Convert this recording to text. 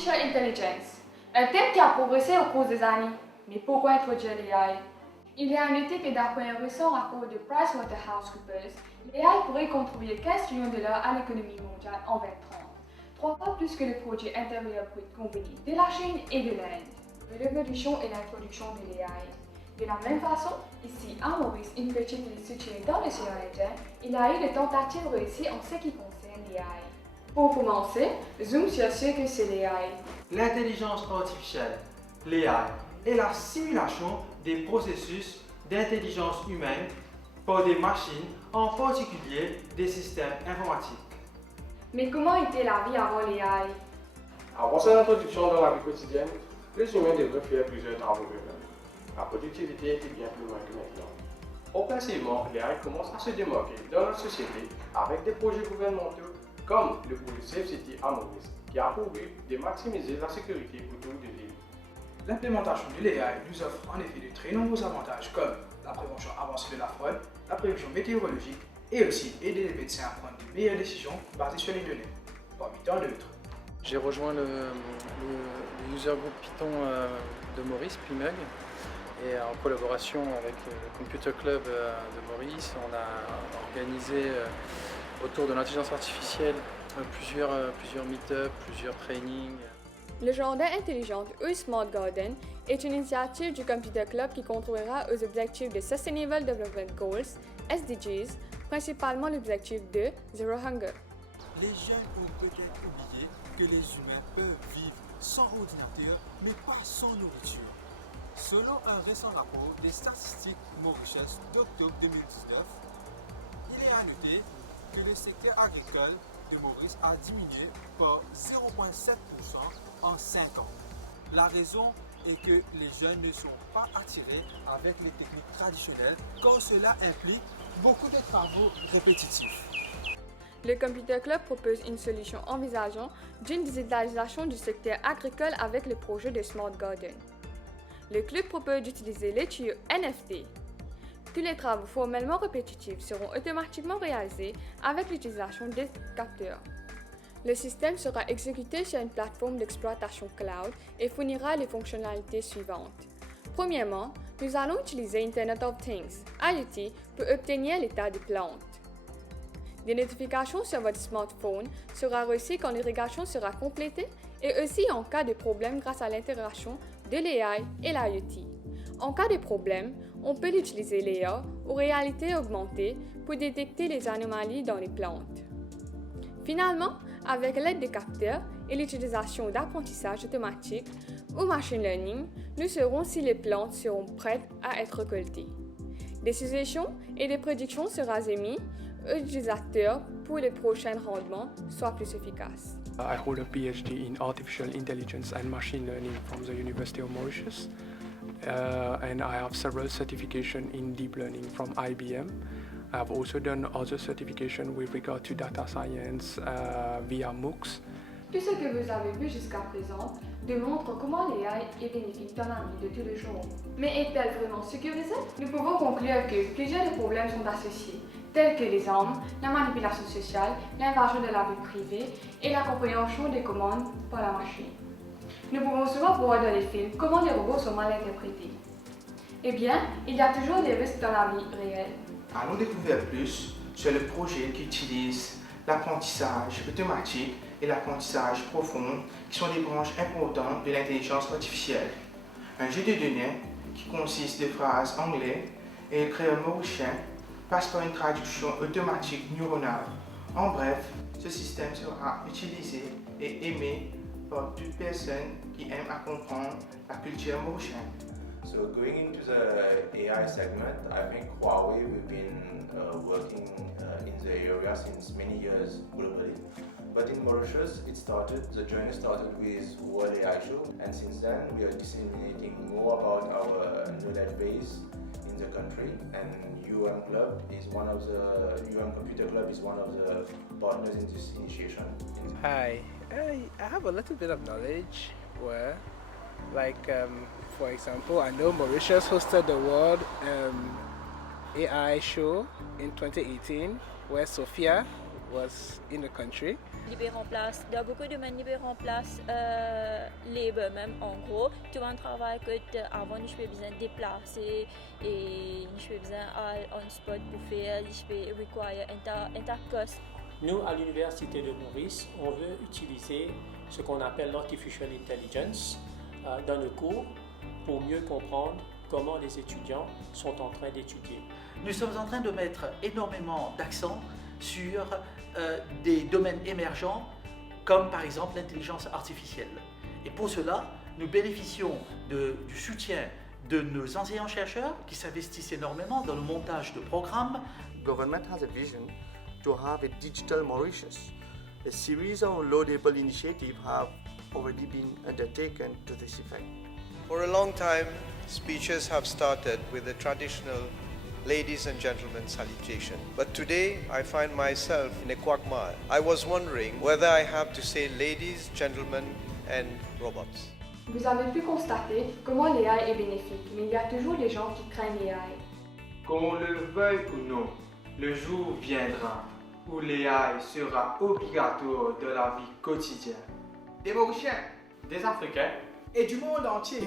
Artificial Intelligence, un thème qui a progressé au cours des années. Mais pourquoi introduire l'AI? Il est à noter que d'après un récent rapport de PricewaterhouseCoopers, l'AI pourrait contribuer 15 trillions de dollars à l'économie mondiale en 2030, 3 fois plus que le produit intérieur brut combiné de la Chine et de l'Inde. L'évolution et l'introduction de l'AI. De la même façon, ici à Maurice, une petite île située dans l'océan Indien, il y a eu des tentatives réussies en ce qui concerne l'AI. Pour commencer, zoom sur ce que c'est l'AI. L'intelligence artificielle, l'AI, est la simulation des processus d'intelligence humaine par des machines, en particulier des systèmes informatiques. Mais comment était la vie avant l'AI? Avant son introduction dans la vie quotidienne, les humains devraient faire plusieurs travaux eux-mêmes. La productivité était bien plus loin que maintenant. Progressivement, l'AI commence à se démarquer dans la société avec des projets gouvernementaux comme le projet Safe City à Maurice, qui a pour but de maximiser la sécurité autour de l'île. L'implémentation de l'AI nous offre en effet de très nombreux avantages comme la prévention avancée de la fraude, la prévision météorologique et aussi aider les médecins à prendre de meilleures décisions basées sur les données, parmi tant d'autres. J'ai rejoint le user group Python de Maurice, PUMEG, et en collaboration avec le Computer Club de Maurice, on a organisé autour de l'intelligence artificielle plusieurs meet-ups, plusieurs trainings. Le jardin intelligent ou Smart Garden est une initiative du Computer Club qui contribuera aux objectifs de Sustainable Development Goals, SDGs, principalement l'objectif de Zero Hunger. Les jeunes ont peut-être oublié que les humains peuvent vivre sans ordinateur, mais pas sans nourriture. Selon un récent rapport des statistiques Mauritius d'octobre 2019, il est à noter que le secteur agricole de Maurice a diminué par 0,7% en 5 ans. La raison est que les jeunes ne sont pas attirés avec les techniques traditionnelles, car cela implique beaucoup de travaux répétitifs. Le Computer Club propose une solution envisageant d'une digitalisation du secteur agricole avec le projet de Smart Garden. Le club propose d'utiliser les tuyaux NFT. Tous les travaux formellement répétitifs seront automatiquement réalisés avec l'utilisation des capteurs. Le système sera exécuté sur une plateforme d'exploitation cloud et fournira les fonctionnalités suivantes. Premièrement, nous allons utiliser Internet of Things, IoT, pour obtenir l'état des plantes. Des notifications sur votre smartphone seront reçues quand l'irrigation sera complétée et aussi en cas de problème grâce à l'intégration de l'AI et l'IoT. En cas de problème, on peut utiliser l'AR ou réalité augmentée pour détecter les anomalies dans les plantes. Finalement, avec l'aide des capteurs et l'utilisation d'apprentissage automatique ou machine learning, nous saurons si les plantes seront prêtes à être récoltées. Des suggestions et des prédictions seront émises aux utilisateurs pour les prochains rendements soient plus efficaces. I hold a PhD in Artificial Intelligence and Machine Learning from the University of Mauritius. And I have several certifications in deep learning from IBM. I have also done other certification with regard to data science via MOOCs. Tout ce que vous avez vu jusqu'à présent démontre comment l'AI est bénéfique dans la vie de tous les jours. Mais est-elle vraiment sécurisée? Nous pouvons conclure que plusieurs des problèmes sont associés, tels que les armes, la manipulation sociale, l'invasion de la vie privée et la compréhension des commandes par la machine. Nous pouvons souvent voir dans les films comment les robots sont mal interprétés. Eh bien, il y a toujours des risques dans la vie réelle. Allons découvrir plus sur le projet qui utilise l'apprentissage automatique et l'apprentissage profond, qui sont des branches importantes de l'intelligence artificielle. Un jeu de données qui consiste de phrases anglaises et le créateur mauricien passe par une traduction automatique neuronale. En bref, ce système sera utilisé et aimé par toute personne qui aime à comprendre la culture mauricienne. So going into the AI segment, I think Huawei, we've been working in the area since many years globally. But in Mauritius, the journey started with World AI Show, and since then we are disseminating more about our knowledge base in the country. And UM Computer Club is one of the partners in this initiation. Hi, I have a little bit of knowledge where, for example, I know Mauritius hosted the World AI Show in 2018, where Sophia was in the country. Il y a beaucoup de domaines qui remplacent labor même en gros. Tu vas un travail que avant je peux besoin de déplacer et je peux besoin aller on spot pour faire, je peux require un cost. Nous, à l'Université de Maurice, on veut utiliser ce qu'on appelle l'artificial intelligence dans le cours pour mieux comprendre comment les étudiants sont en train d'étudier. Nous sommes en train de mettre énormément d'accent sur des domaines émergents comme par exemple l'intelligence artificielle. Et pour cela, nous bénéficions du soutien de nos enseignants-chercheurs qui s'investissent énormément dans le montage de programmes. Government has a vision to have a digital Mauritius. A series of laudable initiatives have already been undertaken to this effect. For a long time, speeches have started with the traditional ladies and gentlemen salutation. But today, I find myself in a quagmire. I was wondering whether I have to say ladies, gentlemen and robots. Vous avez pu constater comment l'AI est bénéfique, mais il y a toujours des gens qui craignent l'AI. Qu'on le veuille ou non, le jour viendra où l'AI sera obligatoire dans la vie quotidienne. Des Mauriciens, des Africains et du monde entier.